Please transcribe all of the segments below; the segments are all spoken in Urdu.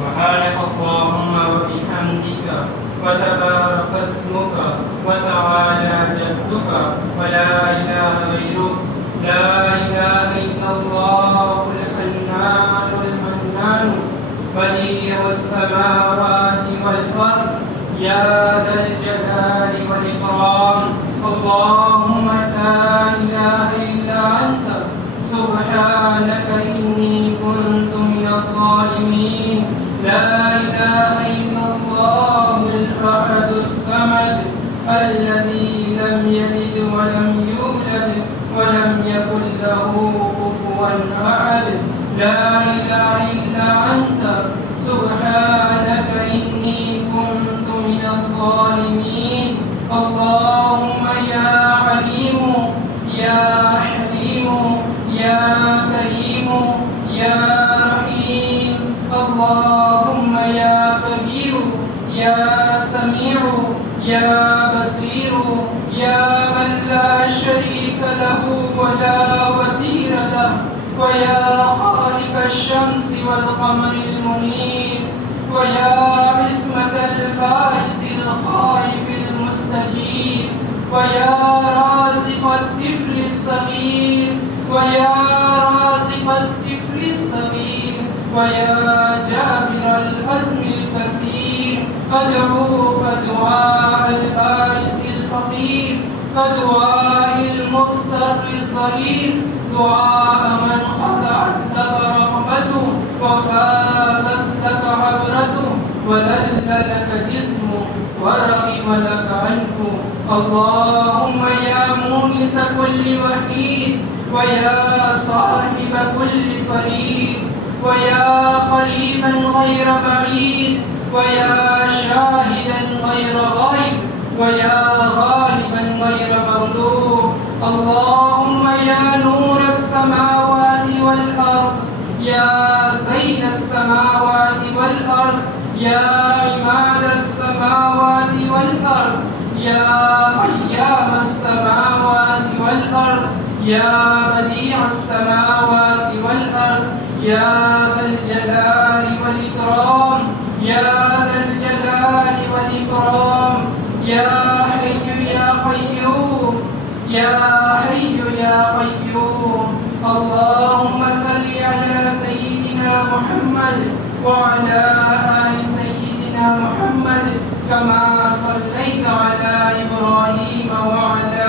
سبحانك اللهم وبحمدك وتبارك اسمك وتعالى جدك ولا إله غيرك لا إله إلا الله الحنان المنان بديع السماوات والأرض يا ذا الجلال والإكرام اللهم لا إله إلا أنت سبحانك إني كنت من الظالمين لا إله إلا الله الأحد الصمد الذي لم يلد ولم يولد ولم يكن له كفوا أحد لا إله إلا أنت سبحانك إني كنت من الظالمين اللهم يا عليم يا حليم يا كريم يا رحيم اللهم يا كبير يا سميع يا بصير يا من لا شريك له ولا وزير له ويا خالق الشمس والقمر المنير ويا عصمة الفارس الخائف المستجيب ويا رازق الطفل الصغير ويا رازق الطفل الصغير ويا جابر الحزم الكثير أدعوك دعاء الفارس الفقير كدعاء المضطر الضرير دعاء من خضعت لك رغبته وفازت لك عبرته وذل لك جسمه ورغم لك عنه اللهم يا مونس كل وحيد ويا صاحب كل فريد ويا قريبا غير بعيد ويا شاهدا غير غائب ويا غالبا غير مغلوب اللهم يا نور السماوات والأرض يا زين السماوات والأرض يا عماد السماوات والأرض يا قيام السماوات والأرض يا بديع السماوات والأرض يا ذا الجلال والإكرام يا ذا الجلال والإكرام يا حي يا قيوم يا حي يا قيوم اللهم صل على سيدنا محمد وعلى آل سيدنا محمد كما صليت على إبراهيم وعلى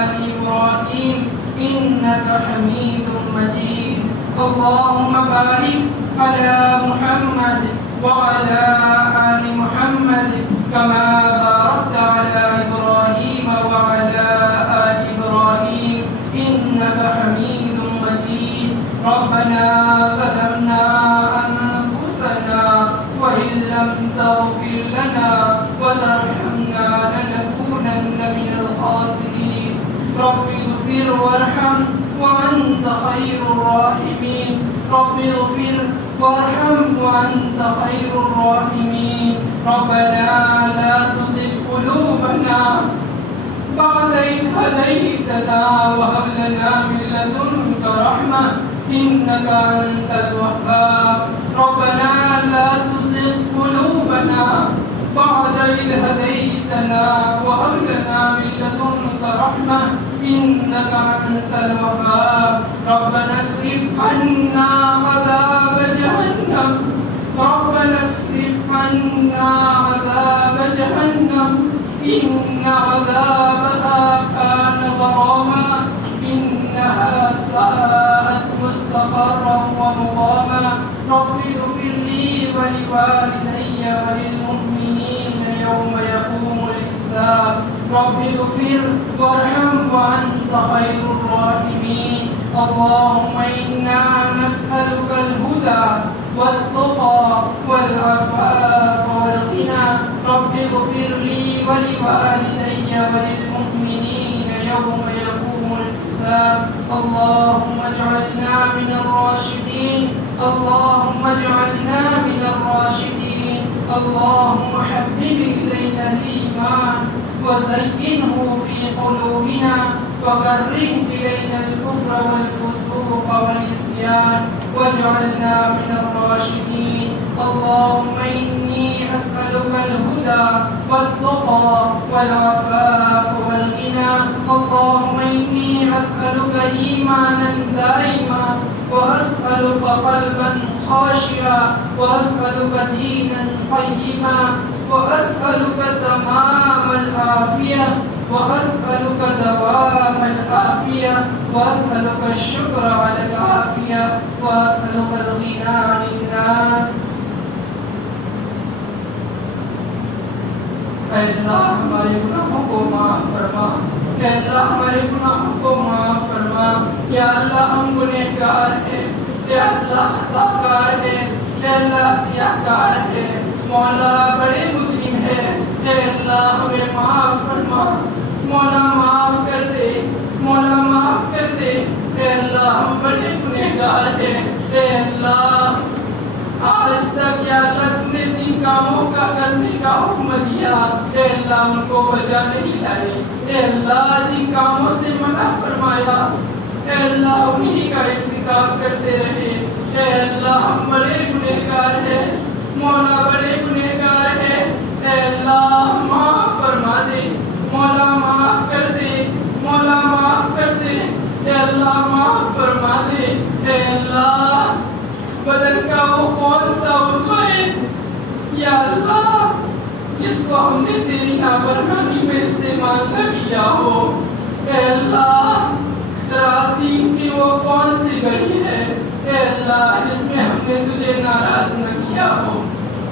آل إبراهيم إنك حميد مجيد اللهم بارك على محمد وعلى آل محمد كما باركت على إبراهيم وعلى آل إبراهيم إنك حميد مجيد ربنا ظلمنا أنفسنا وإن لم تغفر لنا وترحمنا لنكونن من الخاسرين رب اغفر وارحم وأنت خير الراحمين رب اغفر وارحم وأنت خير الراحمين ربنا لا تزغ قلوبنا بعد إذ هديتنا وهب لنا من لدنك رحمة إنك أنت الوهاب ربنا لا تزغ قلوبنا بعد إذ هديتنا وهب لنا من لدنك رحمة إنك أنت الوهاب ربنا اصرف عنا عذاب جهنم ربنا اصرف عنا عذاب جهنم إن عذابها كان غراما إنها ساءت مستقرا ومقاما رب اغفر لي ولوالدي وللمؤمنين يوم يقوم الحساب رب اغفر وارحم وأنت خير الراحمين اللهم إنا نسألك الهدى والتقى والعفاف والغنى رب اغفر لي ولوالدي وللمؤمنين يوم يقوم الحساب اللهم اجعلنا من الراشدين اللهم اجعلنا من الراشدين اللهم حبب إلينا الإيمان وزينه في قلوبنا وكره إلينا الكفر والفسوق والعصيان واجعلنا من الراشدين اللهم إني أسألك الهدى والتقى والعفاف والغنى اللهم إني أسألك إيمانا دائما وأسألك قلبا خاشعا وأسألك دينا قيما وأسألك تمام العافية وأسألك دوام العافية وأسألك الشكر على العافية وأسألك الغنى عن الناس. اے اللہ ہمارے گناہوں کو معاف فرما، اے اللہ ہمارے گناہوں کو معاف فرما. یا اللہ ہم گنہگار ہیں، یا اللہ خطا کار ہیں، اے اللہ سیاہ کار ہیں، مولا بڑے مجرم ہے، اے اللہ ہمیں معاف فرما. مولا معاف کر دے، مولا معاف کر دے. اے اللہ ہم بڑے گنہگار ہیں، اے اللہ آج تک یا اللہ تم نے جن کاموں کا کرنے کا حکم دیا اے اللہ ان کو بجا نہیں لائے. اے اللہ جن کاموں سے منع فرمایا اے اللہ انہی کا ارتکاب کرتے رہے. اے اللہ ہم بڑے گنہگار ہیں، مولا بڑے گنہگار ہیں. اے اللہ معاف فرما دے، مولا معاف کر دے، مولا معاف کر دے. اے اللہ معاف فرما دے. اے اللہ بدن کا وہ کون سا عضو ہے یا اللہ جس کو ہم نے تیری نافرمانی میں استعمال نہ کیا ہو. اے اللہ رات دین کی وہ کون سی گھڑی ہے اے اللہ جس میں ہم نے تجھے ناراض نہ کیا ہو.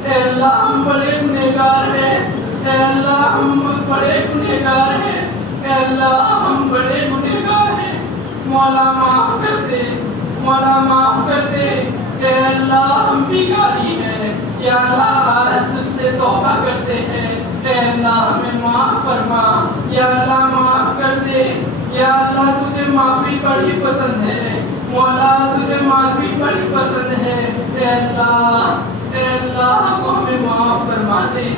اے اللہ ہم بڑے گنہگار ہیں، اے اللہ ہم بڑے گنہگار ہیں، اے اللہ ہم بڑے گنہگار ہیں. مولا معاف کر دے، مولا معاف کر دے. اے اللہ ہم بھکاری ہیں، یا اللہ آج تجھ سے توبہ کرتے ہیں. اے اللہ ہمیں معاف فرما، یا اللہ معاف کر دے. یا اللہ تجھے معافی بڑی پسند ہے، مولا تجھے معافی بڑی پسند ہے. اے اللہ کو ہمیں معاف فرما دے.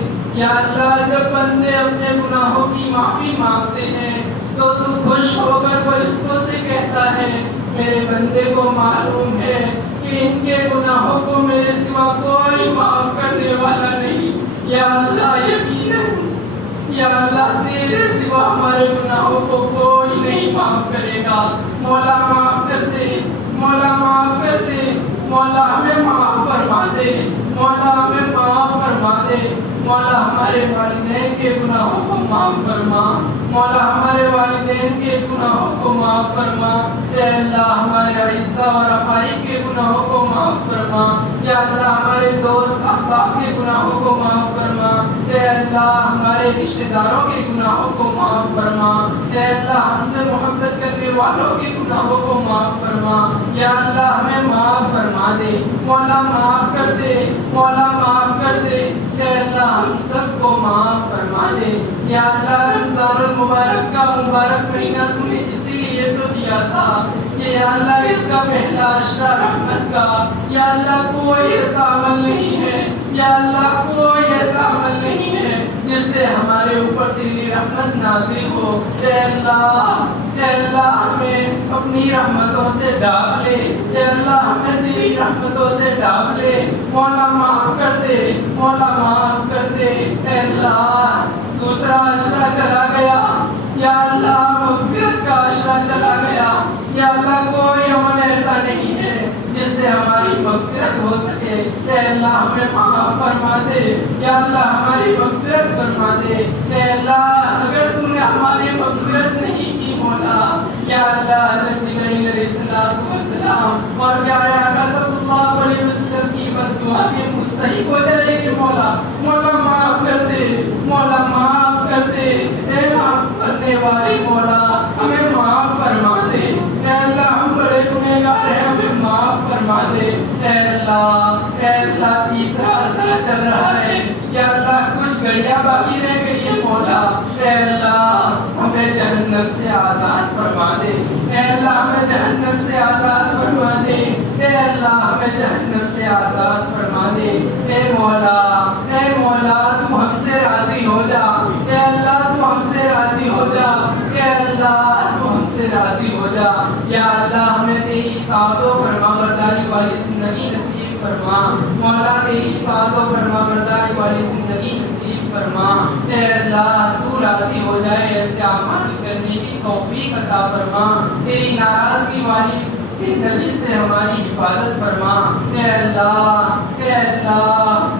یا اللہ جب بندے اپنے گناہوں کی معافی مانگتے ہیں تو تو خوش ہو کر فرشتوں سے کہتا ہے میرے بندے کو معلوم ہے کہ ان کے گناہوں کو میرے سوا کوئی معاف کرنے والا نہیں. یا اللہ یقیناً یا اللہ تیرے سوا ہمارے گناہوں کو کوئی نہیں معاف کرے گا. مولا معاف کر دے، مولا معاف کر دے. مولا ہمیں معاف فرما دے، مولا ہمیں معاف فرما دے. مولا ہمارے والدین کے گناہوں کو معاف فرما، مولا ہمارے والدین کے گناہوں کو معاف فرما. اے اللہ ہمارے عیسیٰ اور اقارب کے گناہوں کو معاف فرما. یا اللہ ہمارے دوست احباب کے گناہوں کو معاف فرما. اے اللہ ہمارے رشتہ داروں کے گناہوں کو معاف فرما. اے اللہ ہم سے محبت کرنے والوں کے گناہوں کو معاف فرما. یا اللہ ہمیں معاف فرما دے، مولا معاف کر دے، مولا معاف کر دے. اے اللہ ہم سب کو معاف فرما دے. یا اللہ رمضان المبارک کا مبارک مہینہ تو نے اسی لیے تو دیا تھا کہ یا اللہ اس کا پہلا عشرہ رحمت کا. یا اللہ کوئی ایسا عمل نہیں ہے، یا اللہ کوئی ایسا عمل نہیں ہے جس سے ہمارے اوپر تیری رحمت نازل ہو. اے اللہ ہمیں اپنی رحمتوں سے ڈھانپ لے. اے اللہ ہمیں تیری رحمتوں سے ڈھانپ لے. مولا معاف کر دے، مولا معاف کر دے. اے اللہ دوسرا عشرہ چلا گیا، یا اللہ مغفرت کا عشرہ چلا گیا. یا اللہ کوئی عمل ایسا نہیں ہے جس سے ہماری مغفرت ہو سکے. اے اللہ ہمیں معاف فرما دے، یا اللہ ہماری مغفرت فرما دے. اے اللہ اگر تو نے ہماری مغفرت نہیں کی مولا، یا اللہ حضرت جبرائیل علیہ السلام اور پیارے آقا صلی اللہ علیہ وسلم کی بددعا کے مستحق ہو جائے گے. مولا معاف کر دے، مولا معاف کر دے. اے معاف کرنے والے مولا ہمیں معاف فرما دے. اے اللہ ہم بڑے گنہگار ہیں، ہمیں معاف فرما دے. اے اللہ تیسرا عشرہ چل رہا ہے، یا اللہ کچھ گھڑیاں باقی رہ گئی ہے مولا. اے اللہ ہمیں جہنم سے آزاد فرما دے. اے اللہ ہمیں جہنم سے آزاد فرما دے. اے اللہ ہمیں جہنم سے آزاد فرما دے. اے مولا تو ہم سے راضی ہو جا. اے اللہ تو ہم سے راضی ہو جا. اے اللہ تو ہم سے راضی ہو جا. یا اللہ ہمیں تیری اطاعت و فرما برداری والی زندگی نصیب فرما. مولا مولا تیری اطاعت و فرما برداری والی زندگی نصیب فرما. اے اللہ تو راضی ہو جائے ایسے اعمال کرنے کی توفیق عطا فرما. تیری ناراضگی والی زندگی سے ہماری حفاظت فرما. اے اللہ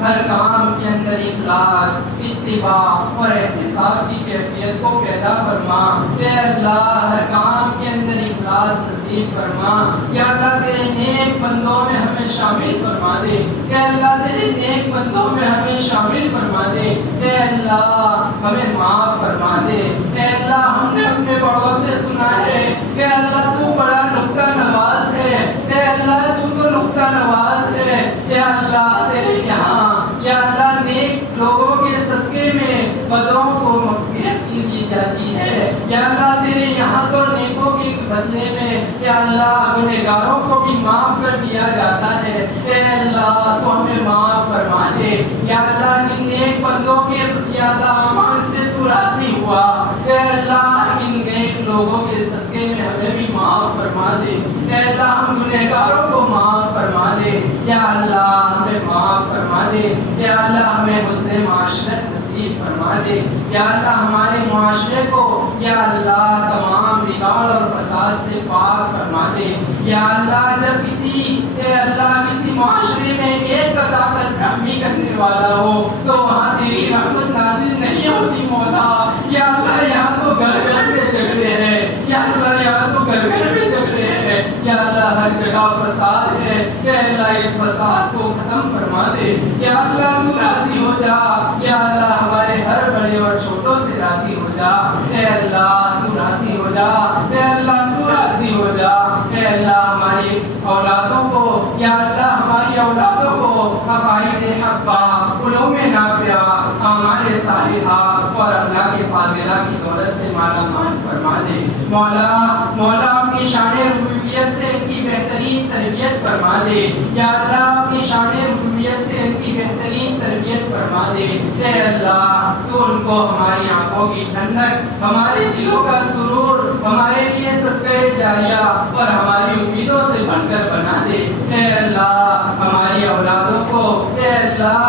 ہر کام کے اندر اخلاص، اتباع اور احتساب کی کیفیت کو پیدا فرما. اے اللہ ہر کام کے اندر اخلاص نصیب فرما. یا اللہ تیرے نیک بندوں میں ہمیں شامل فرما دے. اے اللہ تیرے نیک بندوں میں ہمیں شامل فرما دے. اے اللہ ہمیں معاف فرما دے. اے اللہ ہم نے اپنے بڑوں سے سنا ہے کہ اللہ تو بڑا نکتہ نواز ہے. اے اللہ تو نکتہ نواز ہے. یا اللہ تیرے یہاں یا اللہ نیک لوگوں کے صدقے میں بدوں کو مغفرت دی جاتی ہے. یا اللہ تیرے یہاں تو نیکوں کے بدلے میں یا اللہ گنہگاروں کو بھی معاف کر دیا جاتا ہے. اے اللہ تو ہمیں معاف فرما دے. یا اللہ جن نیک بندوں کے یا اللہ امان سے تو راضی ہوا، اے اللہ ان نیک لوگوں کے صدقے میں ہمیں بھی معاف فرما دے. اے اللہ ہم گنہگاروں کو معاف فرما دے. یا اللہ ہمیں معاف فرما دے. یا اللہ ہمیں حسن معاشرت نصیب فرما دے. یا اللہ ہمارے معاشرے کو یا اللہ تمام بگاڑ اور فساد سے پاک فرما دے. یا اللہ جب کسی معاشرے میں ایک کا طاقت برہمی کرنے والا ہو تو وہاں تیری رحمت نازل نہیں ہوتی مولا. یا اللہ یہاں تو گھر گھر پہ جھگڑے ہیں. یا اللہ یہاں تو گھر گھر پہ جھگڑے ہیں. یا اللہ ہر جگہ فساد ہے. یا اللہ اس فساد کو ختم فرما دے. یا اللہ تو راضی ہو جا. یا اللہ ہمارے ہر بڑے اور چھوٹوں سے راضی ہو جا. اے اللہ تو راضی ہو جا. اے اللہ تو راضی ہو جا. اے اللہ ہماری اولادوں کو یا اللہ ہماری اولادوں کو عقائد حق، علوم نافعہ، اعمال صالحہ اور اخلاق فاضلہ کی دولت سے مالا مال فرما دے. مولا اپنی شان ربوبیت سے ان کی بہترین تربیت فرما دے. یا اللہ اپنی شان ربوبیت سے ان کی بہترین تربیت فرما دے. اے اللہ تو ان کو ہماری آنکھوں کی ٹھنڈک، ہمارے دلوں کا سرور، ہمارے لیے صدقہ جاریہ اور ہماری امیدوں سے بن کر بنا دے. اے اللہ ہماری اولادوں کو اے اللہ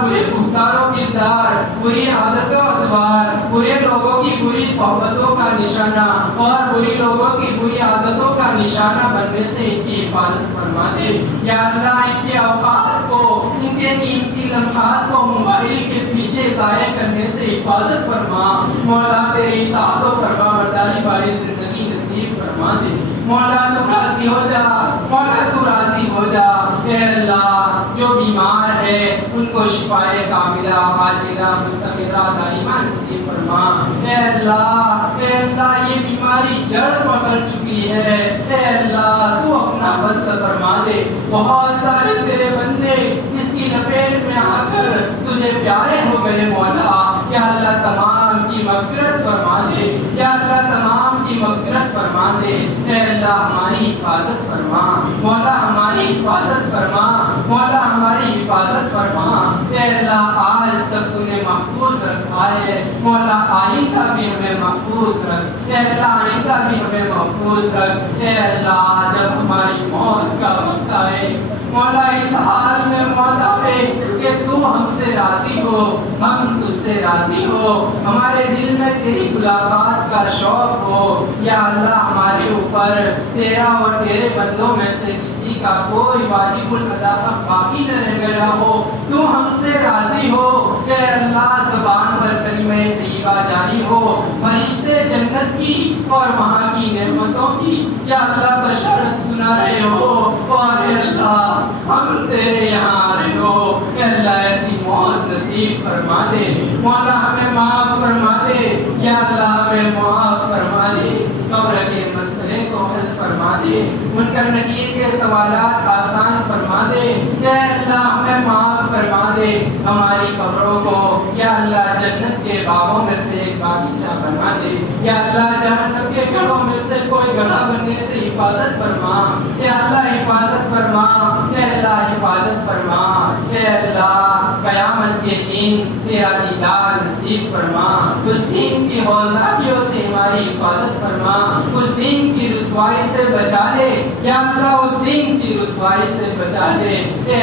برے گفتاروں کی دار، بری عادتوں ادوار، برے لوگوں کی بری صحبتوں کا نشانہ اور بری لوگوں کی بری عادتوں کا نشانہ بننے سے ان کی حفاظت فرما دے. یا اللہ ان کے اوقات کو، ان کے قیمتی لمحات کو موبائل کے پیچھے ضائع کرنے سے حفاظت فرما. مولا تیری اطاعت و فرما برداری والی زندگی نصیب فرما دے. مولا تو راضی ہو جا. مولا تو راضی ہو جا. اے اللہ جو بیمار ہے ان کو شفائے کاملہ عاجلہ مستمرہ دائمہ نصیب فرما. اے اللہ یہ بیماری جڑ پکڑ چکی ہے. اے اللہ تو اپنا فضل فرما دے. بہت سارے تیرے بندے اس کی لپیٹ میں آ کر تجھے پیارے ہو گئے مولا. یا اللہ تمام کی مغفرت فرما دے. یا اللہ تمام کی مغفرت فرما دے. اے اللہ ہماری حفاظت فرما. مولا ہماری حفاظت فرما. مولا ہماری حفاظت فرما. اے اللہ آج تک تو نے محفوظ رکھا ہے. مولا آئندہ بھی ہمیں محفوظ رکھ. اے اللہ آئندہ بھی ہمیں محفوظ رکھ. اے اللہ جب ہماری موت کا وقت آئے مولا اس حال میں موت آئے کہ تو ہم سے راضی ہو، ہم تجھ سے راضی ہو، ہمارے دل میں تیری ملاقات کا شوق ہو. یا اللہ ہمارے اوپر تیرا اور تیرے بندوں میں سے کسی کا کوئی واجب الادا باقی نہ رہ گیا ہو. تو ہم سے راضی ہو. اے اللہ زبان پر کلمہ طیبہ جاری ہو. فرشتے جنت کی اور وہاں کی نعمتوں کی یا اللہ بشارت سنا رہے ہو. اور اے اللہ ہم تیرے یہاں آ رہے ہو. اے اللہ ایسی موت نصیب فرما دے. مولا ہمیں معاف فرما دے. یا اللہ ہمیں معاف فرما دے. قبر کے مسئلے کو حل فرما دے. منکر نکیر کے سوالات آسان فرما دے. اے اللہ ہمیں معاف فرما دے. ہماری قبروں کو یا اللہ جنت کے باغوں میں سے ایک باغیچہ بنا دے. یا اللہ جہنم کے گڑھوں میں سے کوئی گڑھا بننے سے حفاظت فرما. یا اللہ حفاظت فرما. اے اللہ حفاظت فرما. اے اللہ قیامت کے دن تیرا دیدار نصیب فرما. اس دن کی ہولناکیوں سے ہماری حفاظت فرما، اس دین کی رسوائی سے بچا لے یا اللہ، اس دین کی رسوائی سے بچا لے اے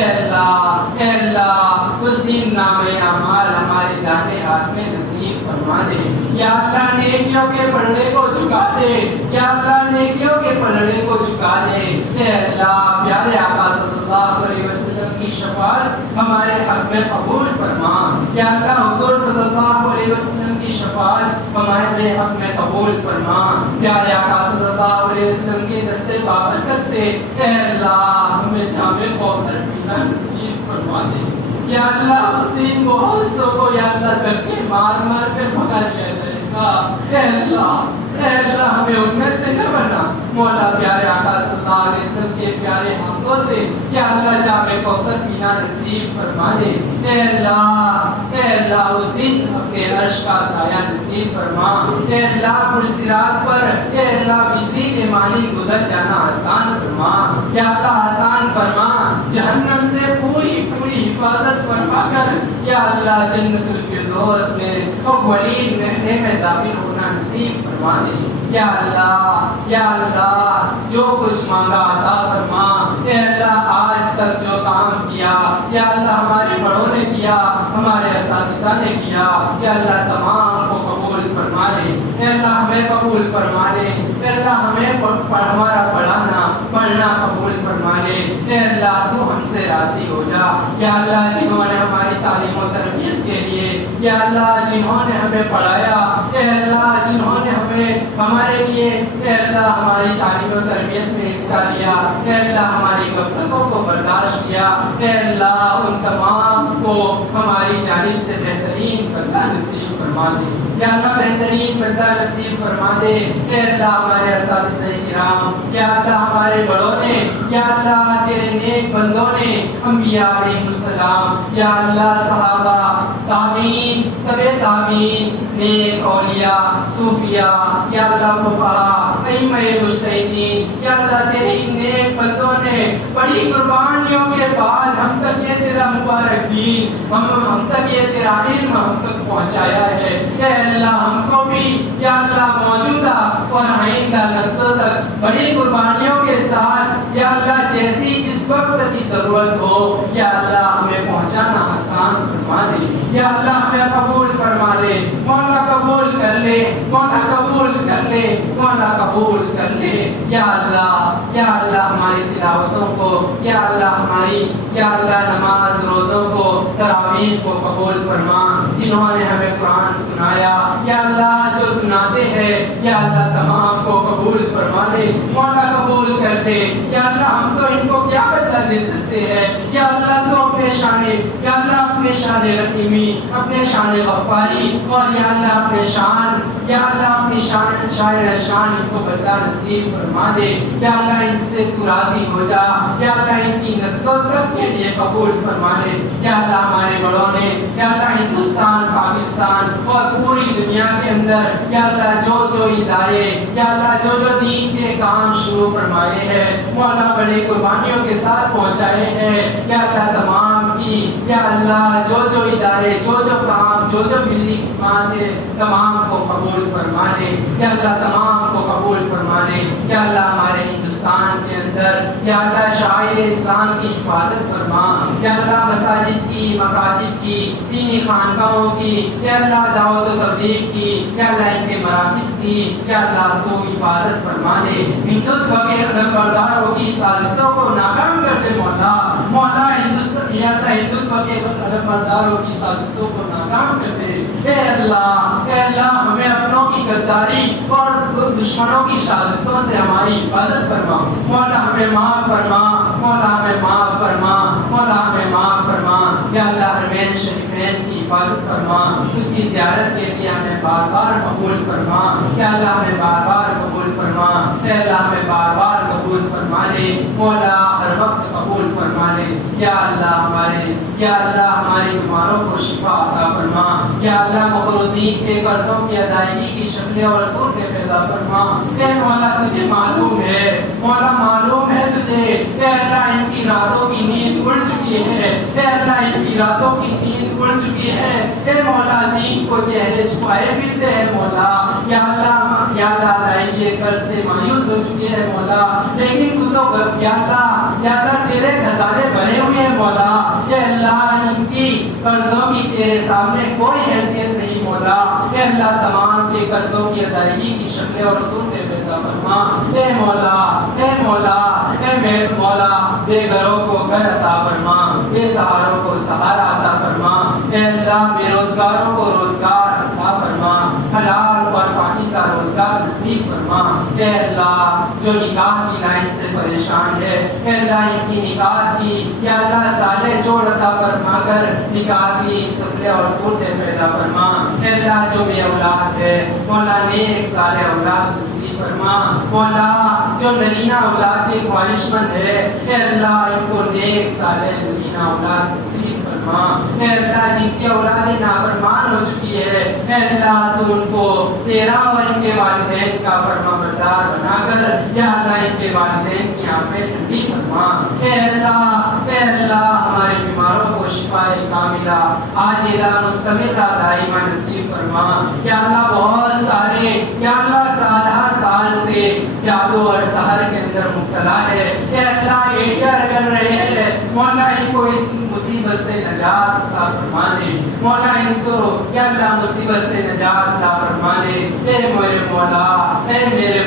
اللہ اس دین نام اعمال ہمارے دانے ہاتھ میں نصیب فرما دے یا اللہ، نیکیوں کے پلڑے کو جھکا دے یا اللہ، نیکیوں کے پلڑے کو جھکا دے اے اللہ، پیارے آقا صلی اللہ علیہ وسلم کی شفاعت ہمارے حق میں قبول فرما یا اللہ، حضور صلی اللہ علیہ وسلم کی شفاعت ہمارے حق میں قبول فرما، پیارے آقا صلی اللہ علیہ وسلم کے دستے بابرکت سے اے اللہ ہمیں جامع کوثر پینا نصیب فرما دے یا اللہ، اس دن کو حوثوں کو یا اللہ کر کے مار مار کے بھگا دیا جائے گا اے اللہ ہمیں ان میں سے نہ بنا مولا، پیارے آقا صلی اللہ علیہ وسلم کے پیارے ہاتھوں سے یا اللہ جامع کوثر پینا نصیب فرما دے اے اللہ اس دن اپنے عرش کا سایہ نصیب فرما اے اللہ، پرصراط پر اے اللہ بجلی کے مانی گزر جانا آسان فرما یا اللہ، آسان فرما، جہنم سے پوری حفاظت فرما کر یا اللہ جنت الفردوس میں اولین مہینے میں داخل ہونا نصیب فرما دے یا اللہ جو کچھ مانگا عطا فرما اے اللہ، آج تک جو کام کیا یا اللہ ہمارے بڑوں نے کیا، ہمارے اساتذہ نے کیا یا اللہ تمام کو قبول فرما لے اے اللہ، ہمیں قبول فرما لے اے اللہ، ہمیں ہمارا پڑھنا قبول فرما لے اے اللہ، تو ہم سے راضی ہو جا یا اللہ، جنہوں نے ہماری تعلیم و تربیت کے لیے یا اللہ، جنہوں نے ہمیں پڑھایا اے اللہ، جنہوں نے ہمارے لیے اے اللہ ہماری تعلیم و تربیت میں حصہ لیا اے اللہ، ہماری غفلتوں کو برداشت کیا اے اللہ، ان تمام کو ہماری جانب سے بہترین بدلہ نصیب فرما دے یا اللہ، بہترین بدلہ نصیب فرما دے اے اللہ، ہمارے اساتذہ کرام یا اللہ، ہمارے بڑوں نے یا اللہ، تیرے نیک بندوں نے، انبیاء علیہ السلام یا اللہ، صحابہ، تابعین، تبع تابعین، نیک اولیاء، صوفیاء یا اللہ، فقہاء، ائمہ مجتہدین یا اللہ، تیرے نیک بندوں نے بڑی قربانیوں کے بعد ہم تک یہ تیرا مبارک دین، ہم تک یہ تیرا علم ہم تک پہنچایا ہے اے اللہ، ہم کو بھی یا اللہ موجودہ اور آئندہ نسلوں تک بڑی قربانیوں کے ساتھ یا اللہ جیسی جس وقت کی ضرورت ہو یا اللہ ہمیں پہنچانا آسان فرما دے یا اللہ، ہمیں قبول فرما لے مولا، قبول کر لے مولا، قبول کر لے مولا، قبول کر لے یا اللہ ہماری تلاوتوں کو یا اللہ، ہماری یا اللہ نماز روزوں کو، تراویح کو قبول فرما، جنہوں نے ہمیں قرآن سنایا یا اللہ، جو سناتے ہیں یا اللہ تمام کو قبول فرما دے مولا، قبول کر دے یا اللہ، ہم تو ان کو کیا بدلہ دے سکتے ہیں یا اللہ، تو اپنے شان یا اللہ، اپنے شان رحیمی، اپنے شان غفاری اور یا اللہ اپنے شان یا اللہ، اپنی شان ان کو بدلہ نصیب فرما دے یا اللہ، ان سے تو راضی ہو جا یا اللہ، ان کی نسلوں تک کے لیے قبول فرما لے یا اللہ، ہمارے بڑوں نے یا اللہ ہندوستان، پاکستان اور پوری دنیا کے اندر یا اللہ جو ادارے یا اللہ جو دین کے کام شروع فرمائے ہیں مولا، بڑے قربانیوں کے ساتھ پہنچائے ہیں یا اللہ، تمام کی یا اللہ جو ادارے جو کام جو ملی خدمات ہے تمام کو قبول فرما لے یا اللہ، تمام کو قبول فرما لے یا اللہ، ہمارے ہندوستان کے اندر یا اللہ شاعر اسلام کی حفاظت فرما یا اللہ، مساجد کی، مکاتب کی، دینی خانقاہوں کی یا اللہ، دعوت و تبلیغ کی یا اللہ، ان کے مراکز کی یا اللہ تو حفاظت فرما دے، ہندوتو کے قدمبرداروں کی سازشوں کو ناکام کر دے مولا، ہندوستان یا اللہ ہندوتو کے قدمبرداروں کی سازشوں کو ناکام کر دے اے اللہ، ہمیں اپنوں کی غداری اور دشمنوں کی سازشوں سے ہماری حفاظت فرما مولا، ہمیں معاف فرما مولا، ہمیں معاف فرما مولا، ہمیں معاف فرما یا اللہ، حرمین شریفین کی حفاظت فرما، اس کی زیارت کے لیے ہمیں بار بار قبول فرما یا اللہ، ہمیں بار بار قبول فرما اے اللہ، ہمیں بار بار قبول فرما لے مولا، ہر وقت قبول فرما لے یا اللہ، ہمارے بیماروں کو شفا عطا فرما یا اللہ، مقروضین کے قرضوں کی ادائیگی کی شکلیں اور صورتیں پیدا فرما اے مولا، تجھے معلوم ہے مولا، معلوم ہے تجھے اے اللہ، ان کی راتوں کی نیند اڑ چکی ہے اے اللہ، ان کی راتوں کی نیند اڑ چکی ہے اے مولا، دین کو چہرے چھپائے پھرتے ہیں مولا یا اللہ، یا اللہ ادائیگی قرض سے مایوس ہو چکے ہیں مولا، لیکن تو یا اللہ تیرے خزانے بھرے ہوئے ہیں مولا، یا اللہ ان کی قرضوں کی تیرے سامنے کوئی حیثیت نہیں مولا، اے اللہ تمام کے قرضوں کی ادائیگی کی شکلیں اور صورتیں پیدا فرما، اے مولا اے مولا اے میرے مولا، بے گھروں کو گھر عطا فرما، بے سہاروں کو سہارا عطا فرما، اے اللہ بے روزگاروں کو روزگار عطا فرما، حلال اور پاکیزہ روزگار نصیب فرما، اے اللہ جو نکاح کی لائن سے پریشان ہے، اے اللہ ان کی نکاح کی یا اللہ سالے جوڑ عطا فرما کر نکاح کی شکلیں اور صورتیں پیدا فرما، اے اللہ جو بے اولاد ہے مولا نیک صالح اولاد نصیب فرما، مولا جو نرینہ اولاد کی خواہش مند ہے، اے اللہ ان کو نیک صالح نرینہ اولاد نصیب فرما، اے اللہ جن کی اولاد نافرمان ہو چکی ہے، اے اللہ تو ان کو تیرا اور ان کے والدین کا فرما بردار بنا کر یا اللہ ان کے والدین کی آنکھیں ٹھنڈی فرما، اے اللہ ہمارے بیماروں کو شفاء کاملہ عاجلہ مستمرہ دائمہ نصیب فرما، یا اللہ بہت سارے یا اللہ سال سے جادو اور سحر کے اندر مبتلا ہے، اے اللہ ایڈیا رگڑ رہے ہیں مولا ان کو اس مصیبت سے نجات عطا فرما دے، مولا ان کو یا اللہ مصیبت سے نجات عطا فرما دے، اے میرے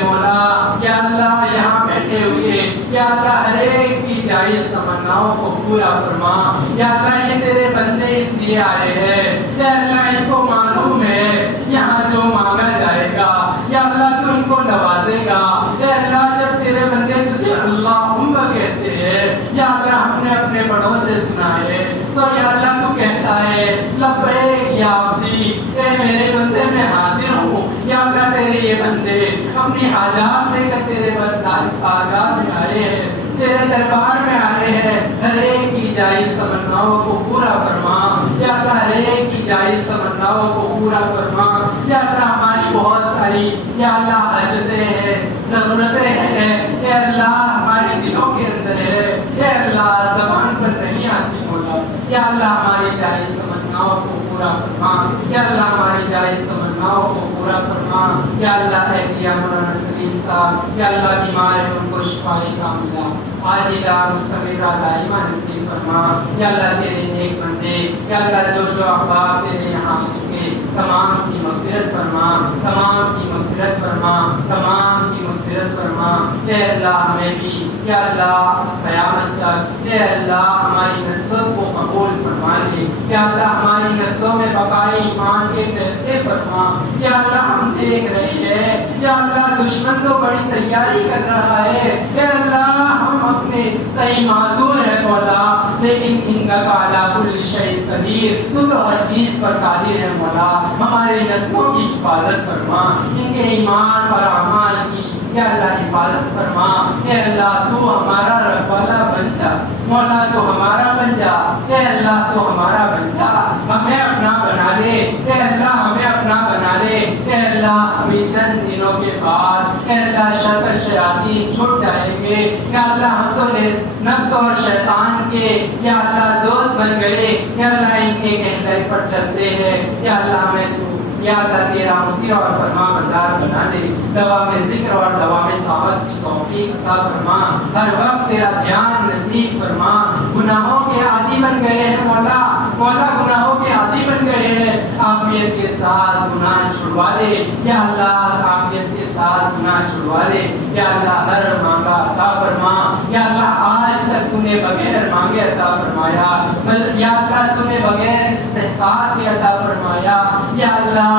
مولا یا اللہ یہاں بیٹھے ہوئے یا اللہ ہر ایک کی جائز تمناؤں کو پورا فرما، یا اللہ یہ تیرے بندے اس لیے آئے ہیں، اے اللہ ان کو معلوم ہے یہاں جو مانگا جائے گا یا اللہ تو ان کو نوازے گا، اے اللہ جب تیرے بندے تجھے اللہم کہتے ہیں یا اللہ ہم نے اپنے بڑوں سے سنا ہے تو یا اللہ تو کہتا ہے لبیک یا عبدی، اے میرے بندے میں حاضر ہوں، یا اللہ تیرے یہ بندے اپنی حاجات لے کر تیرے بارگاہ میں آئے ہیں، تیرے دربار میں آئے ہیں، ہر ایک کی جائز تمناؤں کو پورا فرما، یا اللہ ہر ایک کی جائز تمناؤں کو پورا فرما، یا اللہ ہماری بہت ساری یا اللہ حاجتیں ہیں ضرورتیں ہیں، اے اللہ ہمارے دلوں کے اندر ہے، اے اللہ زبان پر نہیں آتی مولا، یا اللہ ہماری جائز تمناؤں کو پورا فرما، یا اللہ ہماری جائز تمناؤں کو پورا فرما، یا اللہ اہلیہ مولانا سلیم صاحب یا اللہ بیمار ہے ان کو شفاء کاملہ عاجلہ مستمرہ دائمہ نصیب فرما، یا اللہ تیرے نیک بندے یا اللہ جو احباب تیرے یہاں آ چکے تمام کی مغفرت فرما، تمام کی مغفرت فرما، تمام کی مغفرت فرما، اے اللہ ہمیں بھی یا اللہ قیامت تک اے اللہ ہماری نسلوں کو قبول فرما لے، یا اللہ ہماری نسلوں میں بقائے ایمان کے فیصلے فرما، یا اللہ ہم دیکھ رہے ہیں یا اللہ دشمن تو بڑی تیاری کر رہا ہے، اے اللہ ہم اپنے کئی معذور ہے مولا، لیکن ان کا علی کل شیء قدیر، تو ہر چیز پر قادر ہے مولا، ہمارے نسلوں کی حفاظت فرما، ان کے ایمان اور اعمال کی یا اللہ حفاظت فرما، اے اللہ تو ہمارا رکھوالا بن جا مولا، تو ہمارا بن جا، اے اللہ تو ہمارا بن جا، ہمیں اپنا بنا لے، اے اللہ ہمیں اپنا بنا لے، اے اللہ ابھی چند دنوں کے بعد اے اللہ شر شیاطین چھوٹ جائیں گے، یا اللہ ہم تو نفس اور شیطان کے یا اللہ دوست بن گئے، یا اللہ ان کے کہنے پر چلتے ہیں، یا اللہ ہمیں تو یا اللہ تیرا مطیع اور فرما بردار بنا دے، دوا میں ذکر اور دوا میں طاعت کی توفیق عطا فرما، ہر وقت تیرا دھیان نصیب فرما، گناہوں کے عادی بن گئے ہیں مولا گناہوں کے عادی بن گئے ہیں، عافیت کے ساتھ گناہ چھڑوا دے، یا اللہ عافیت کے ساتھ گناہ چھڑوا دے، یا اللہ ہر مانگا عطا فرما، یا اللہ آج تک تو نے بغیر مانگے عطا فرمایا، یا اللہ تو نے بغیر استحقاق کے عطا فرمایا، یا اللہ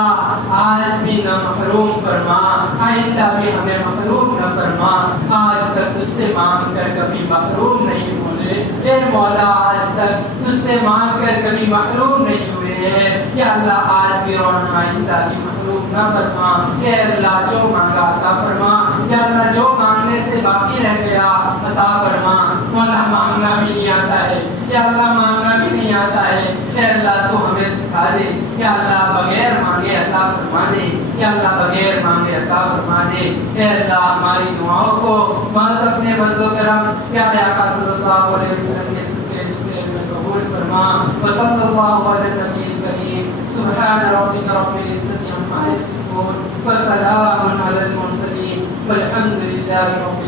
آج بھی نہ محروم فرما، آئندہ بھی ہمیں محروم نہ فرما، آج تک تجھ سے مانگ کر کبھی محروم نہیں ہوئے، اے مولا آج تک تجھ سے مانگ کر کبھی محروم نہیں ہوئے ہیں، یا اللہ آج بھی اور آئندہ بھی محروم نہ فرما، اے اللہ جو مانگا عطا فرما، یا اللہ جو مانگنے سے باقی رہ گیا عطا فرما، مولا مانگنا بھی نہیں آتا ہے، یا اللہ مانگنا بھی نہیں آتا ہے، اے اللہ تو ہمیں سکھا دے، یا اللہ بغیر مانگے عطا فرما دے، یا اللہ بغیر مانگے عطا فرما دے، اے اللہ ہماری دعاؤں کو محض اپنے فضل و کرم پیارے آقا صلی اللہ علیہ وسلم کے صدقے میں قبول فرما، وصلی اللہ علیہ نبی الکریم، سبحان ربک رب العزت عما یصفون وسلام علی والحمد لله رب